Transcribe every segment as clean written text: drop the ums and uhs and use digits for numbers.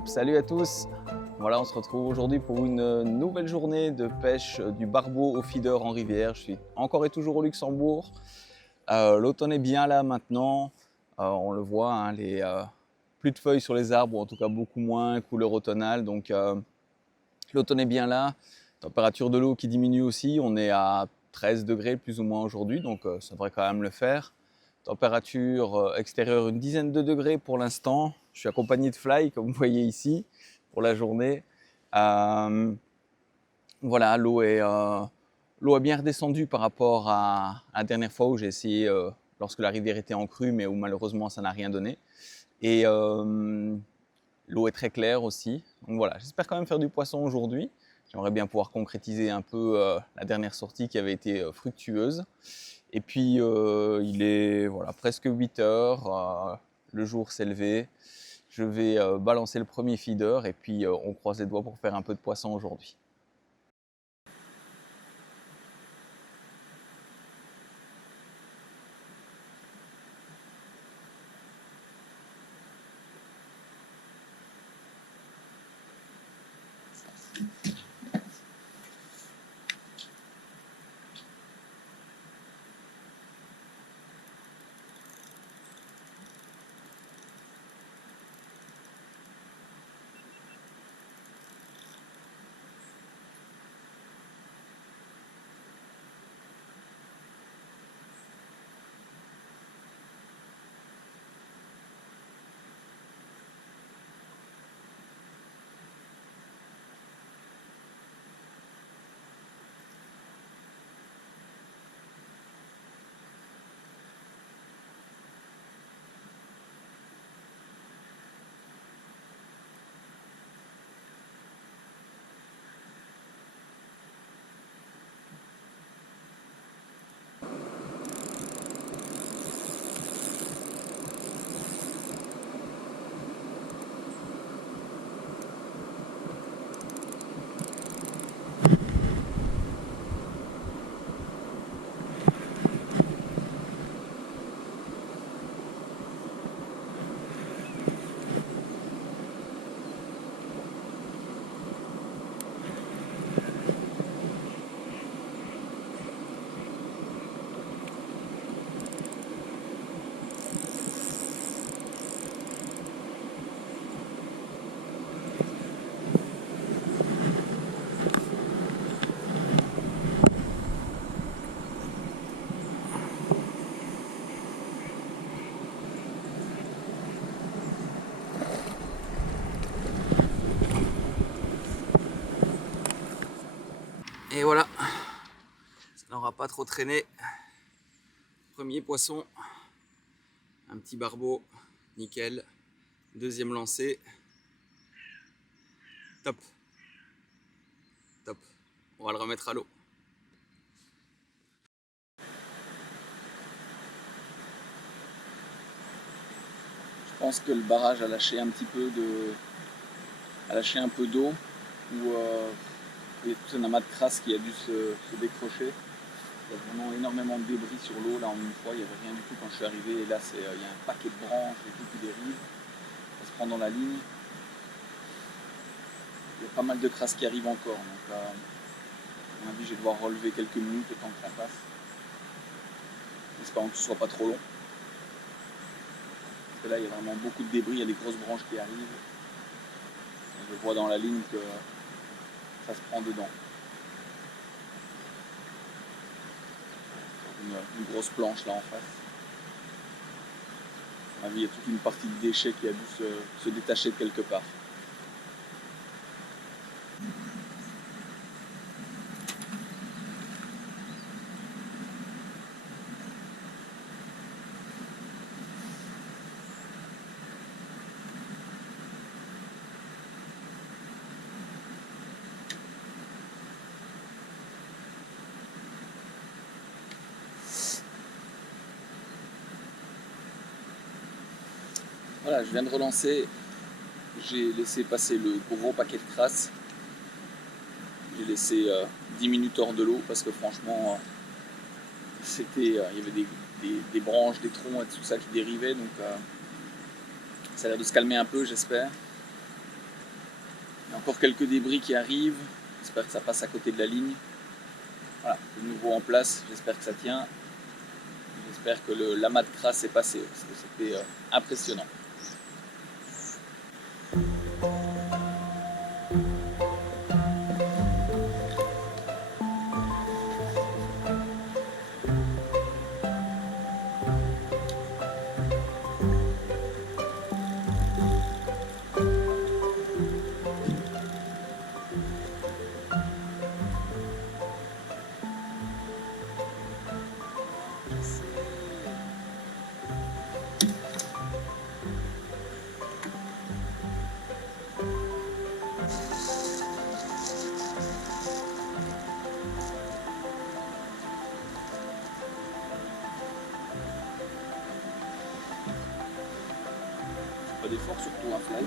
Yep, salut à tous. Voilà, on se retrouve aujourd'hui pour une nouvelle journée de pêche du barbeau au feeder en rivière. Je suis encore et toujours au Luxembourg. L'automne est bien là maintenant. On le voit, hein, plus de feuilles sur les arbres, ou en tout cas beaucoup moins, couleur automnale. Donc l'automne est bien là. Température de l'eau qui diminue aussi. On est à 13 degrés plus ou moins aujourd'hui, donc ça devrait quand même le faire. Température extérieure une dizaine de degrés pour l'instant. Je suis accompagné de Fly, comme vous voyez ici, pour la journée. Voilà, l'eau est bien redescendue par rapport à la dernière fois où j'ai essayé, lorsque la rivière était en crue, mais où malheureusement ça n'a rien donné. Et l'eau est très claire aussi. Donc voilà, j'espère quand même faire du poisson aujourd'hui. J'aimerais bien pouvoir concrétiser un peu la dernière sortie qui avait été fructueuse. Et puis il est voilà, presque 8 heures, le jour s'est levé. Je vais balancer le premier feeder et puis on croise les doigts pour faire un peu de poisson aujourd'hui. Et voilà, ça n'aura pas trop traîné. Premier poisson, un petit barbeau, nickel. Deuxième lancé, top, top. On va le remettre à l'eau. Je pense que le barrage a lâché un petit peu d'eau, ou il y a tout un amas de crasse qui a dû se décrocher. Il y a vraiment énormément de débris sur l'eau. Là, en une fois, il n'y avait rien du tout quand je suis arrivé. Et là, il y a un paquet de branches et tout qui dérive. Ça se prend dans la ligne. Il y a pas mal de crasse qui arrive encore. Donc, à mon avis, je vais devoir relever quelques minutes le temps que ça passe. Espérant que ce ne soit pas trop long. Parce que là, il y a vraiment beaucoup de débris. Il y a des grosses branches qui arrivent. Et je vois dans la ligne que ça se prend dedans. Une grosse planche là en face. À mon avis, il y a toute une partie de déchets qui a dû se détacher de quelque part. Voilà, je viens de relancer. J'ai laissé passer le gros paquet de crasse. J'ai laissé 10 minutes hors de l'eau parce que franchement, il y avait des branches, des troncs et tout ça qui dérivaient. Donc ça a l'air de se calmer un peu, j'espère. Il y a encore quelques débris qui arrivent. J'espère que ça passe à côté de la ligne. Voilà, de nouveau en place. J'espère que ça tient. J'espère que l'amas de crasse est passé parce que c'était impressionnant. Pas d'effort, surtout un fly.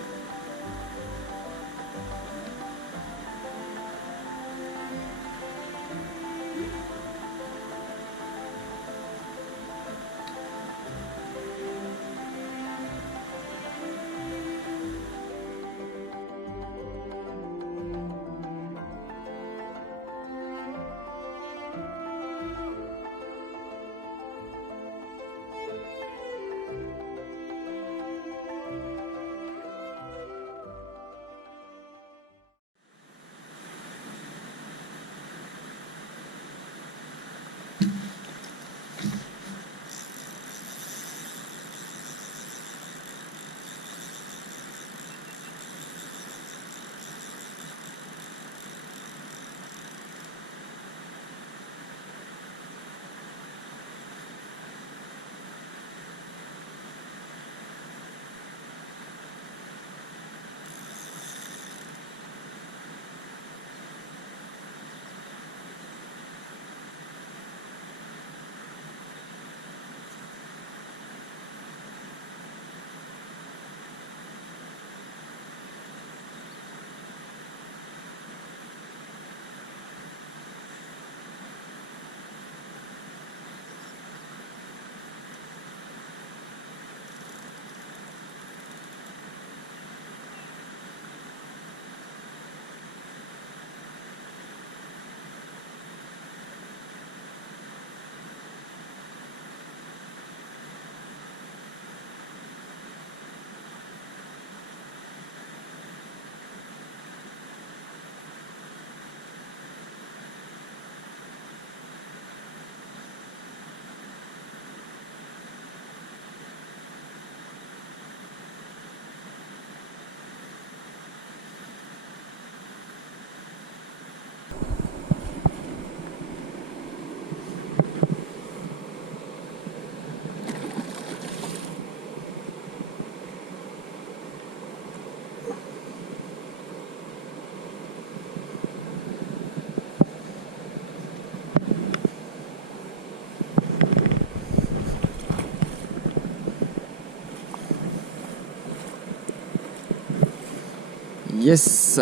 Yes!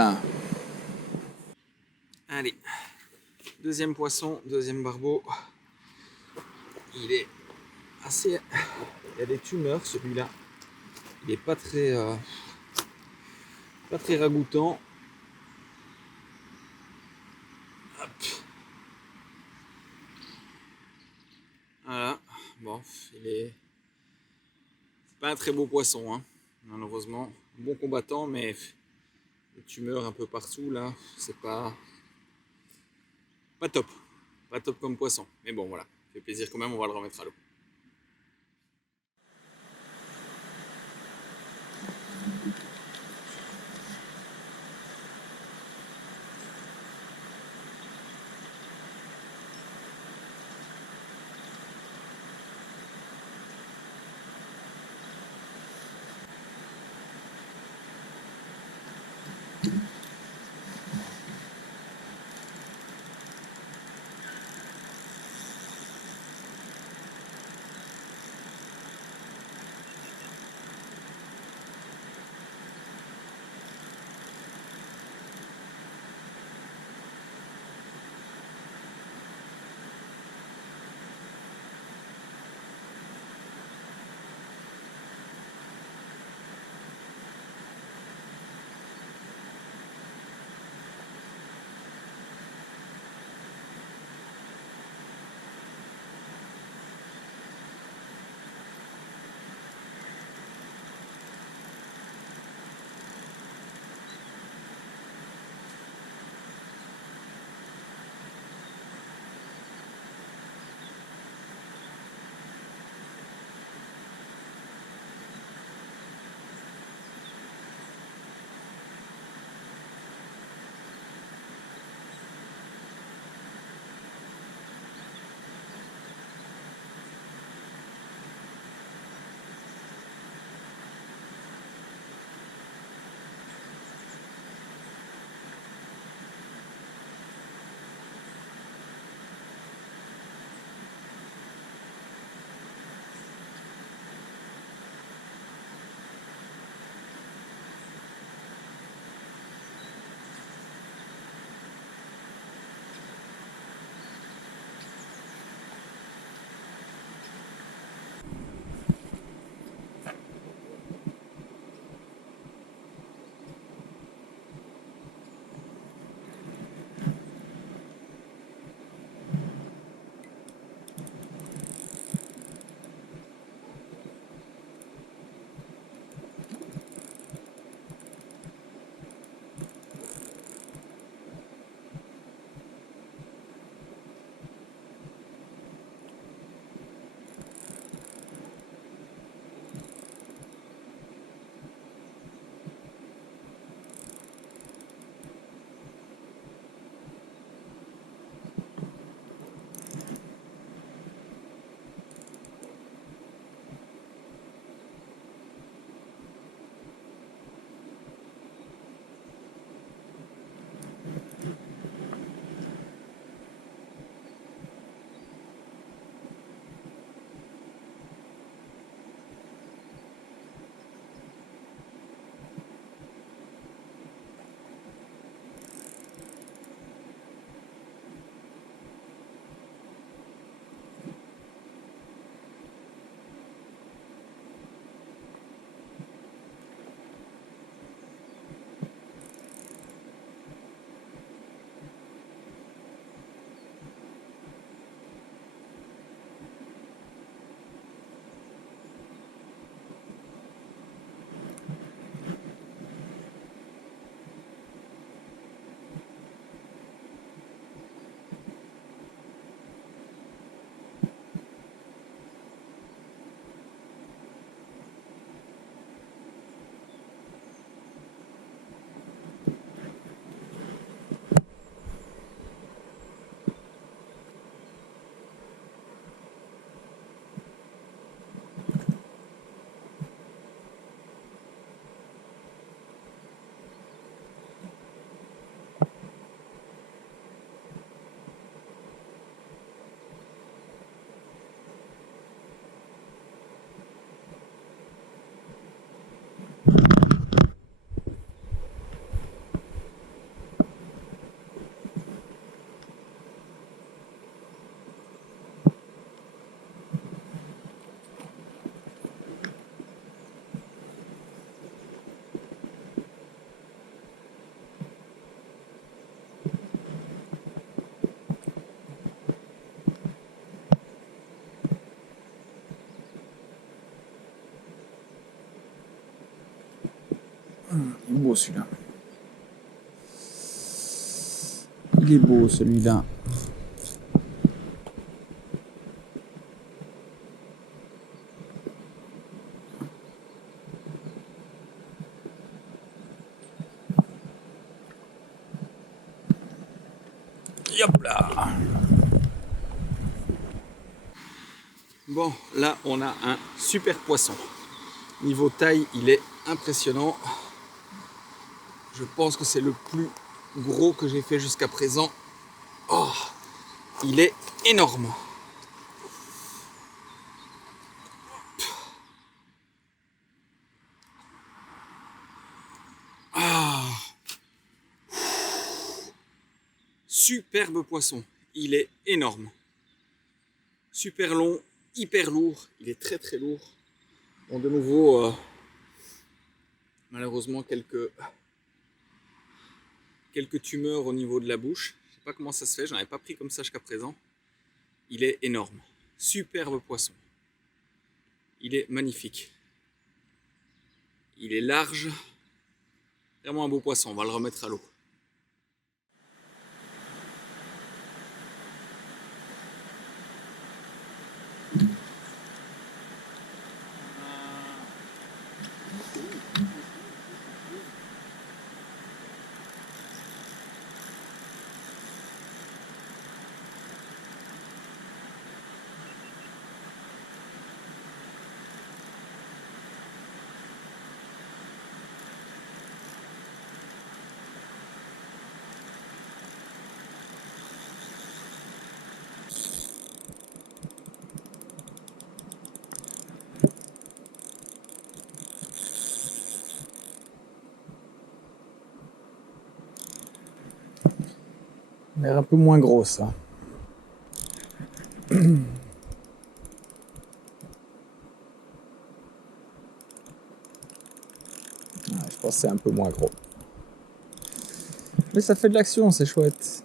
Allez, deuxième poisson, deuxième barbeau. Il est assez... Il y a des tumeurs celui-là. Il est pas très ragoûtant. Hop. Voilà. Bon, c'est pas un très beau poisson, hein, malheureusement. Bon combattant, mais des tumeurs un peu partout là, c'est pas top. Pas top comme poisson. Mais bon voilà, ça fait plaisir quand même, on va le remettre à l'eau. Il est beau celui-là. Il est beau celui-là. Hop là. Bon, là on a un super poisson. Niveau taille, il est impressionnant. Je pense que c'est le plus gros que j'ai fait jusqu'à présent. Oh, il est énorme. Ah, superbe poisson. Il est énorme. Super long, hyper lourd. Il est très très lourd. Bon, de nouveau, malheureusement, quelques tumeurs au niveau de la bouche. Je ne sais pas comment ça se fait, j'en avais pas pris comme ça jusqu'à présent. Il est énorme. Superbe poisson. Il est magnifique. Il est large. Vraiment un beau poisson, on va le remettre à l'eau. Il a l'air un peu moins gros ça. Je pense que c'est un peu moins gros. Mais ça fait de l'action, c'est chouette.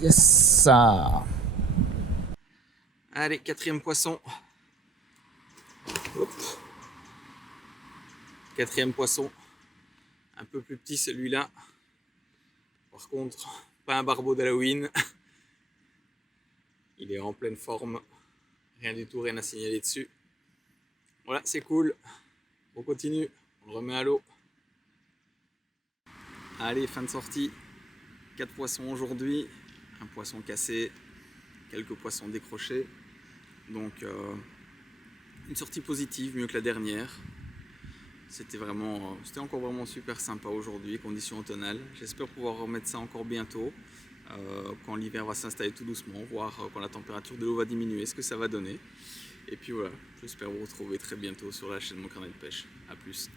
Yes, ça. Allez, quatrième poisson. Hop. Quatrième poisson. Un peu plus petit celui-là. Par contre, pas un barbeau d'Halloween. Il est en pleine forme. Rien du tout, rien à signaler dessus. Voilà, c'est cool. On continue. On le remet à l'eau. Allez, fin de sortie. 4 poissons aujourd'hui. Un poisson cassé. Quelques poissons décrochés. Donc, une sortie positive, mieux que la dernière. C'était encore vraiment super sympa aujourd'hui, conditions automnales. J'espère pouvoir remettre ça encore bientôt, quand l'hiver va s'installer tout doucement, voir quand la température de l'eau va diminuer, ce que ça va donner. Et puis voilà, j'espère vous retrouver très bientôt sur la chaîne Mon Carnet de Pêche. A plus.